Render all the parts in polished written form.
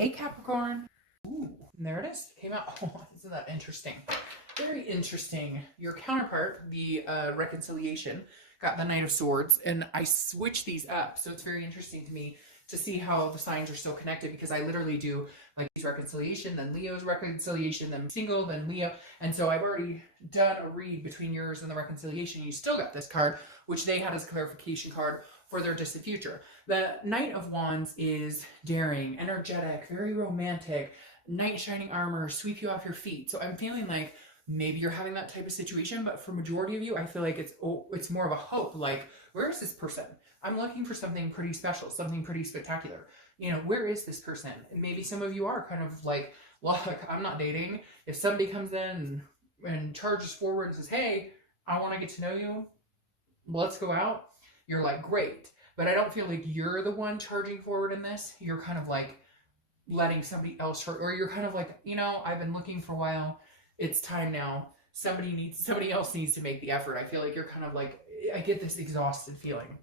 Hey Capricorn. Ooh, and there it is. Came out. Oh, isn't that interesting? Very interesting. Your counterpart, the reconciliation, got the Knight of Swords, and I switched these up. So it's very interesting to me to see how the signs are still connected, because I literally do like these reconciliation, then Leo's reconciliation, then single, then Leo. And so I've already done a read between yours and the reconciliation. You still got this card, which they had as a clarification card for their distant future. The Knight of Wands is daring, energetic, very romantic, knight in shining armor, sweep you off your feet. So I'm feeling like maybe you're having that type of situation, but for majority of you, I feel like it's more of a hope. Like, where is this person? I'm looking for something pretty special, something pretty spectacular. You know, where is this person? And maybe some of you are kind of like, look, I'm not dating. If somebody comes in and charges forward and says, hey, I want to get to know you, let's go out, you're like, great. But I don't feel like you're the one charging forward in this. You're kind of like letting somebody else charge, or you're kind of like, you know, I've been looking for a while. It's time now. Somebody else needs to make the effort. I feel like you're kind of like, I get this exhausted feeling.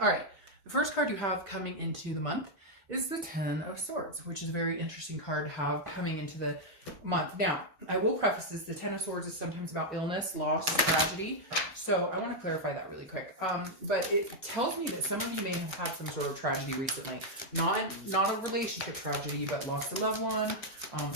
All right. The first card you have coming into the month is the Ten of Swords, which is a very interesting card to have coming into the month. Now, I will preface this, the Ten of Swords is sometimes about illness, loss, tragedy. So I want to clarify that really quick. But it tells me that some of you may have had some sort of tragedy recently. Not a relationship tragedy, but lost a loved one,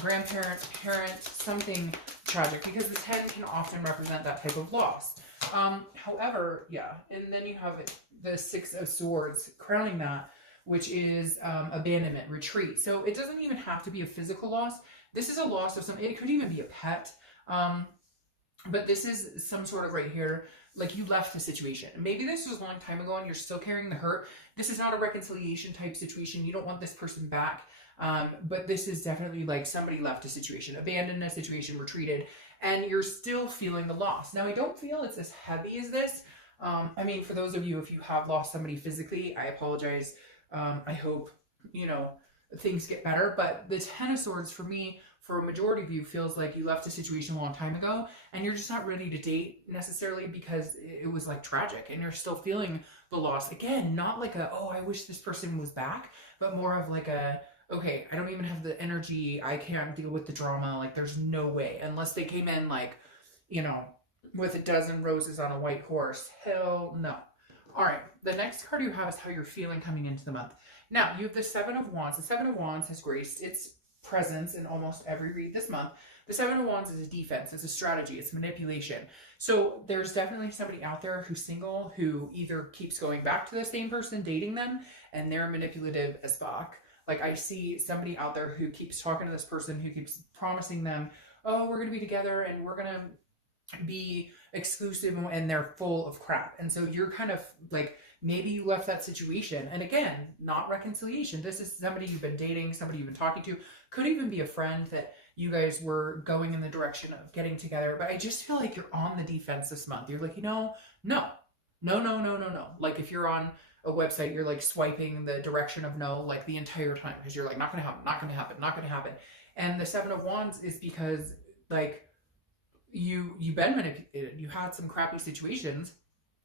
grandparent, parent, something tragic, because the 10 can often represent that type of loss. However, yeah, and then you have the Six of Swords crowning that, which is abandonment, retreat. So it doesn't even have to be a physical loss. This is a loss of something. It could even be a pet. But this is some sort of right here, like you left the situation. Maybe this was a long time ago and you're still carrying the hurt. This is not a reconciliation type situation. You don't want this person back. But this is definitely like somebody left a situation, abandoned a situation, retreated, and you're still feeling the loss. Now, I don't feel it's as heavy as this. I mean, for those of you, if you have lost somebody physically, I apologize. I hope, you know, things get better. But the Ten of Swords, for me, for a majority of you, feels like you left a situation a long time ago and you're just not ready to date necessarily because it was like tragic and you're still feeling the loss. Again, not like a, oh, I wish this person was back, but more of like a, okay, I don't even have the energy. I can't deal with the drama. Like, there's no way, unless they came in like, you know, with a dozen roses on a white horse. Hell no. All right, the next card you have is how you're feeling coming into the month. Now, you have the Seven of Wands. The Seven of Wands has graced its presence in almost every read this month. The Seven of Wands is a defense, it's a strategy, it's manipulation. So there's definitely somebody out there who's single who either keeps going back to the same person, dating them, and they're manipulative as fuck. Like, I see somebody out there who keeps talking to this person, who keeps promising them, oh, we're going to be together and we're going to be exclusive, and they're full of crap. And so you're kind of like, maybe you left that situation. And again, not reconciliation. This is somebody you've been dating, somebody you've been talking to. Could even be a friend that you guys were going in the direction of getting together. But I just feel like you're on the defense this month. You're like, you know, no. Like, if you're on a website, you're like swiping the direction of no, like the entire time, because you're like, not going to happen, not going to happen, not going to happen. And the Seven of Wands is because, like, you've been manipulated. You had some crappy situations.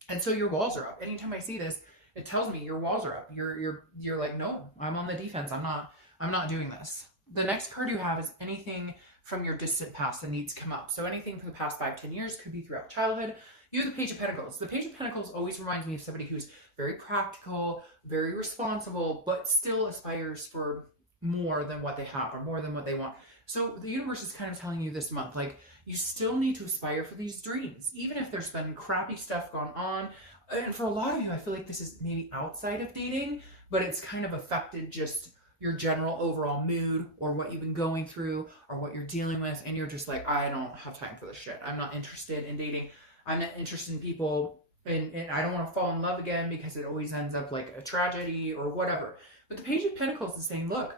And so your walls are up. Anytime I see this, it tells me your walls are up. You're like, no, I'm on the defense. I'm not doing this. The next card you have is anything from your distant past that needs to come up. So anything from the past 5-10 years, could be throughout childhood. You have the Page of Pentacles. The Page of Pentacles always reminds me of somebody who's very practical, very responsible, but still aspires for more than what they have or more than what they want. So the universe is kind of telling you this month, like, you still need to aspire for these dreams, even if there's been crappy stuff going on. And for a lot of you, I feel like this is maybe outside of dating, but it's kind of affected just your general overall mood or what you've been going through or what you're dealing with. And you're just like, I don't have time for this shit. I'm not interested in dating. I'm not interested in people. And I don't want to fall in love again because it always ends up like a tragedy or whatever. But the Page of Pentacles is saying, look,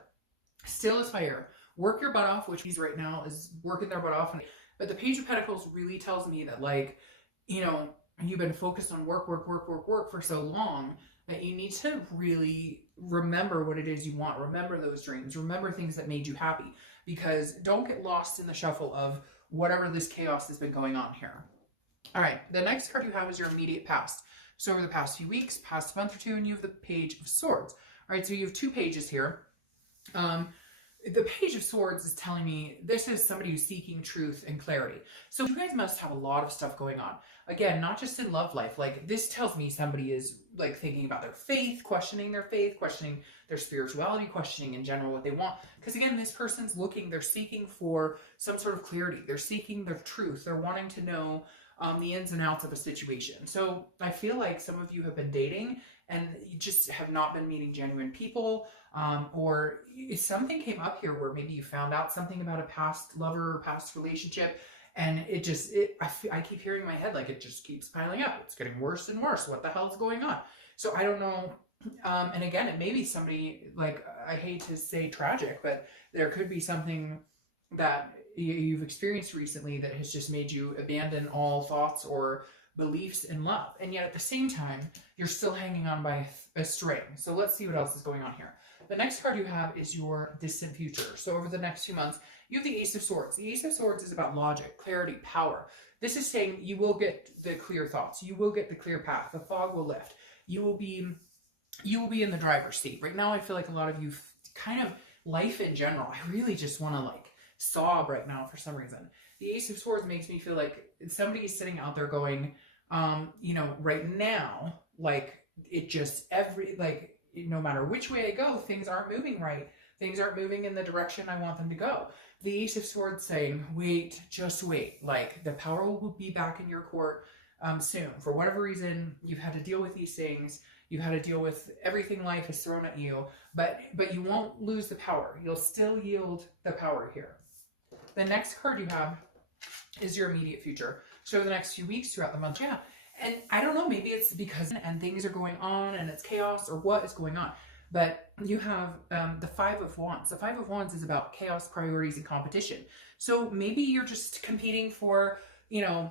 still aspire. Work your butt off, which he's right now is working their butt off. But the Page of Pentacles really tells me that, like, you know, you've been focused on work for so long that you need to really remember what it is you want. Remember those dreams. Remember things that made you happy. Because don't get lost in the shuffle of whatever this chaos has been going on here. All right, the next card you have is your immediate past. So over the past few weeks, past month or two, and you have the Page of Swords. All right, so you have two pages here. the Page of Swords is telling me this is somebody who's seeking truth and clarity. So you guys must have a lot of stuff going on. Again, not just in love life. Like, this tells me somebody is like thinking about their faith, questioning their spirituality, questioning in general what they want. Because again, this person's looking, they're seeking for some sort of clarity. They're seeking their truth. They're wanting to know the ins and outs of a situation. So I feel like some of you have been dating and you just have not been meeting genuine people, or something came up here where maybe you found out something about a past lover or past relationship, and I keep hearing in my head like it just keeps piling up. It's getting worse and worse. What the hell's going on? So I don't know. And again, it may be somebody, like, I hate to say tragic, but there could be something that you've experienced recently that has just made you abandon all thoughts or beliefs in love. And yet at the same time, you're still hanging on by a string. So let's see what else is going on here. The next card you have is your distant future. So over the next few months, you have the Ace of Swords. The Ace of Swords is about logic, clarity, power. This is saying you will get the clear thoughts. You will get the clear path. The fog will lift. You will be in the driver's seat. Right now, I feel like a lot of you kind of life in general. I really just want to like sob right now for some reason. The Ace of Swords makes me feel like somebody is sitting out there going, right now, like it just no matter which way I go, things aren't moving right. Things aren't moving in the direction I want them to go. The Ace of Swords saying, wait, just wait. Like the power will be back in your court soon. For whatever reason, you've had to deal with these things. You've had to deal with everything life has thrown at you, but you won't lose the power. You'll still yield the power here. The next card you have is your immediate future. So the next few weeks throughout the month, yeah. And I don't know, maybe it's because and things are going on and it's chaos or what is going on. But you have the Five of Wands. The Five of Wands is about chaos, priorities, and competition. So maybe you're just competing for, I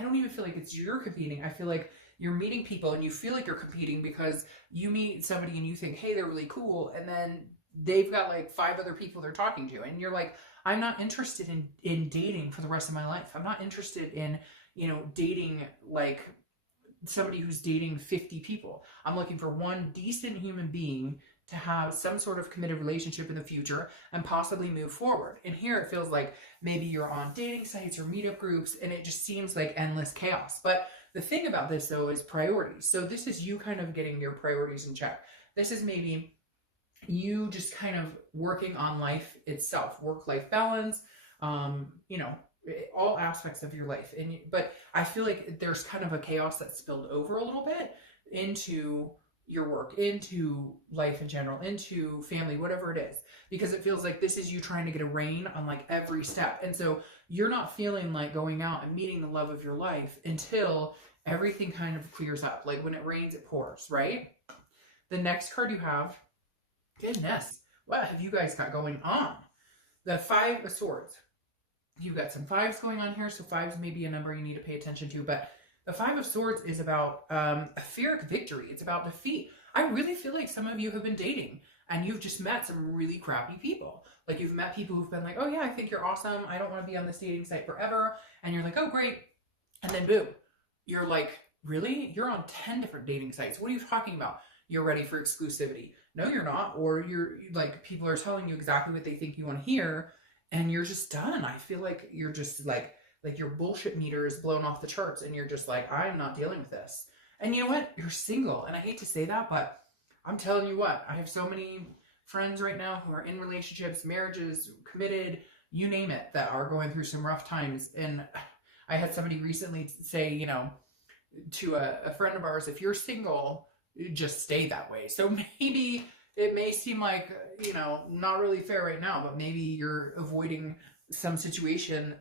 don't even feel like it's you're competing. I feel like you're meeting people and you feel like you're competing because you meet somebody and you think, hey, they're really cool. And then they've got like 5 other people they're talking to. And you're like, I'm not interested in dating for the rest of my life. I'm not interested in, dating like somebody who's dating 50 people. I'm looking for one decent human being to have some sort of committed relationship in the future and possibly move forward. And here it feels like maybe you're on dating sites or meetup groups and it just seems like endless chaos. But the thing about this though is priorities. So this is you kind of getting your priorities in check. This is maybe you just kind of working on life itself, work-life balance, all aspects of your life. But I feel like there's kind of a chaos that spilled over a little bit into your work, into life in general, into family, whatever it is, because it feels like this is you trying to get a rein on like every step. And so you're not feeling like going out and meeting the love of your life until everything kind of clears up. Like when it rains, it pours, right? The next card you have, goodness, what have you guys got going on? The Five of Swords. You've got some 5s going on here, so 5s may be a number you need to pay attention to, but the Five of Swords is about a Pyrrhic victory. It's about defeat. I really feel like some of you have been dating and you've just met some really crappy people. Like you've met people who've been like, oh yeah, I think you're awesome. I don't want to be on this dating site forever. And you're like, oh great. And then boom, you're like, really? You're on 10 different dating sites. What are you talking about? You're ready for exclusivity. No, you're not. Or you're like, people are telling you exactly what they think you want to hear. And you're just done. I feel like you're just like your bullshit meter is blown off the charts and you're just like, I'm not dealing with this. And you know what? You're single. And I hate to say that, but I'm telling you what, I have so many friends right now who are in relationships, marriages, committed, you name it, that are going through some rough times. And I had somebody recently say, to a friend of ours, if you're single, just stay that way. So maybe it may seem like, not really fair right now, but maybe you're avoiding some situation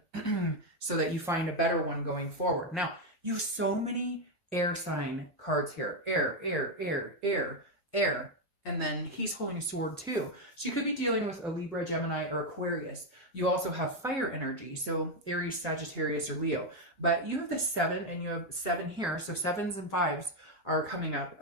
so that you find a better one going forward. Now, you have so many air sign cards here. Air, air, air, air, air. And then he's holding a sword too. So you could be dealing with a Libra, Gemini, or Aquarius. You also have fire energy. So Aries, Sagittarius, or Leo. But you have the 7 and you have 7 here. So 7s and 5s are coming up.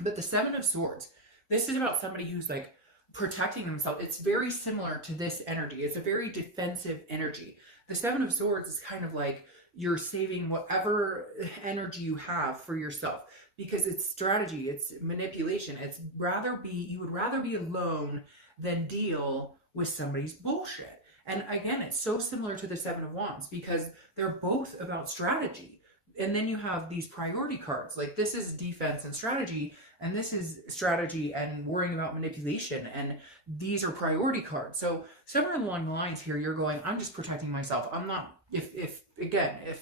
But the 7 of Swords, this is about somebody who's like protecting themselves. It's very similar to this energy. It's a very defensive energy. The 7 of Swords is kind of like you're saving whatever energy you have for yourself because it's strategy, it's manipulation. You would rather be alone than deal with somebody's bullshit. And again, it's so similar to the Seven of Wands because they're both about strategy. And then you have these priority cards. Like this is defense and strategy, and this is strategy and worrying about manipulation. And these are priority cards. So somewhere along the lines here, you're going, I'm just protecting myself. I'm not, if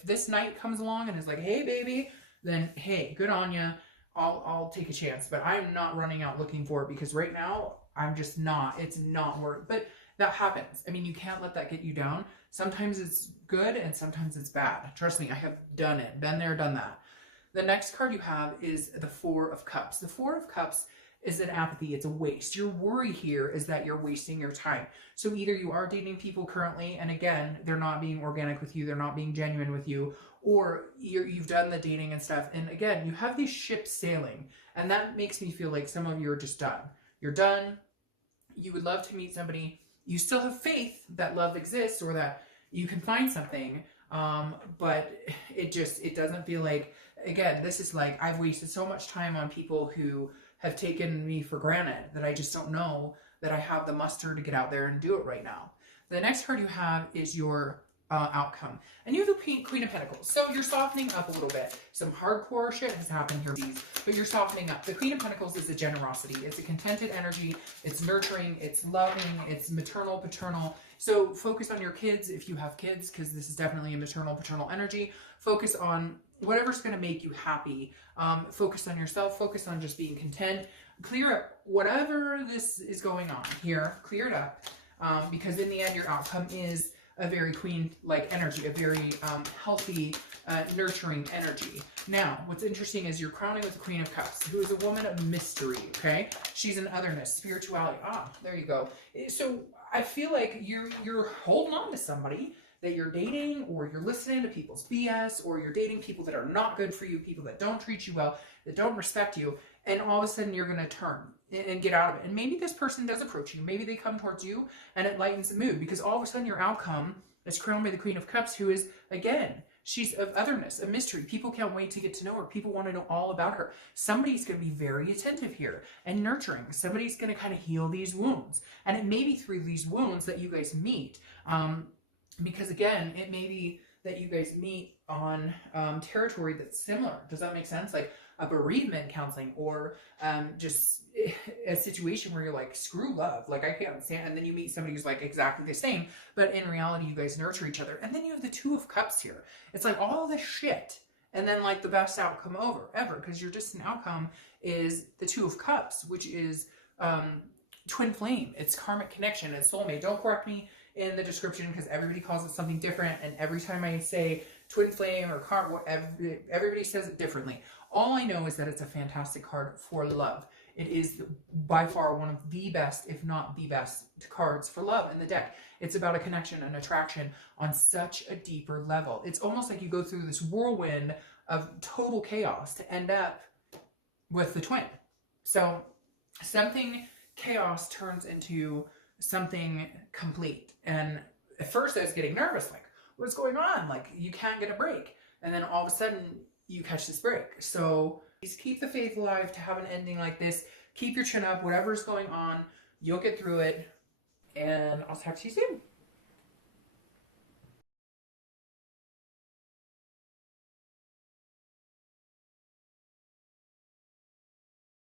this knight comes along and is like, hey baby, then hey, good on you. I'll take a chance, but I'm not running out looking for it because right now I'm just not, it's not worth, but that happens. I mean, you can't let that get you down. Sometimes it's good and sometimes it's bad. Trust me, I have done it, been there, done that. The next card you have is the Four of Cups. The Four of Cups is an apathy. It's a waste. Your worry here is that you're wasting your time. So either you are dating people currently, and again, they're not being organic with you, they're not being genuine with you, or you've done the dating and stuff. And again, you have these ships sailing, and that makes me feel like some of you are just done. You're done. You would love to meet somebody. You still have faith that love exists or that you can find something. But it doesn't feel like, again, this is like, I've wasted so much time on people who have taken me for granted that I just don't know that I have the muster to get out there and do it right now. The next card you have is your outcome. And you have the Queen of Pentacles. So you're softening up a little bit. Some hardcore shit has happened here, but you're softening up. The Queen of Pentacles is a generosity. It's a contented energy. It's nurturing. It's loving. It's maternal, paternal. So focus on your kids if you have kids, because this is definitely a maternal, paternal energy. Focus on whatever's going to make you happy. Focus on yourself. Focus on just being content. Clear up whatever this is going on here. Clear it up. Because in the end, your outcome is a very queen-like energy, a very healthy, nurturing energy. Now, what's interesting is you're crowning with the Queen of Cups, who is a woman of mystery, okay? She's an otherness, spirituality. Ah, there you go. So I feel like you're holding on to somebody that you're dating, or you're listening to people's BS, or you're dating people that are not good for you, people that don't treat you well, that don't respect you, and all of a sudden you're going to turn and get out of it. And maybe this person does approach you. Maybe they come towards you and it lightens the mood, because all of a sudden your outcome is crowned by the Queen of Cups, who is, again, she's of otherness, a mystery. People can't wait to get to know her. People want to know all about her. Somebody's going to be very attentive here and nurturing. Somebody's going to kind of heal these wounds. And it may be through these wounds that you guys meet. Because again, it may be that you guys meet on territory that's similar. Does that make sense? Like a bereavement counseling, or just a situation where you're like, screw love, like I can't stand, and then you meet somebody who's like exactly the same, but in reality you guys nurture each other. And then you have the Two of Cups here. It's like all this shit, and then like the best outcome ever, because your distant outcome is the Two of Cups, which is twin flame. It's karmic connection. It's soulmate. Don't correct me in the description, because everybody calls it something different, and every time I say twin flame or karma, everybody says it differently. All I know is that it's a fantastic card for love. It is by far one of the best, if not the best, cards for love in the deck. It's about a connection, an attraction on such a deeper level. It's almost like you go through this whirlwind of total chaos to end up with the twin. So something chaos turns into something complete. And at first I was getting nervous, like, what's going on? Like, you can't get a break. And then all of a sudden you catch this break. So please keep the faith alive to have an ending like this. Keep your chin up, whatever's going on, you'll get through it. And I'll talk to you soon.